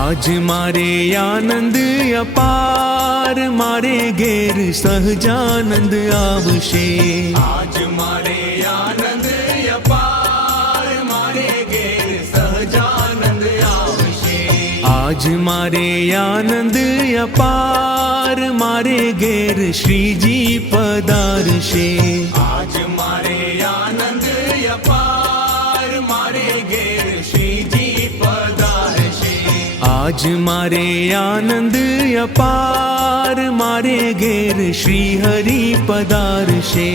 आज मारे आनंद अपार, मारे घेर सहजानंद आवशे। आज मारे आनंद अपार, मारे घेर सहजानंद आवशे। आज मारे आनंद अपार, मारे घेर श्रीजी पधारशे। आज मारे आनंद अपार, मारे घेर श्रीजी पधारशे। आज मारे आनंद अपार, मारे घेर श्री हरि पधारशे।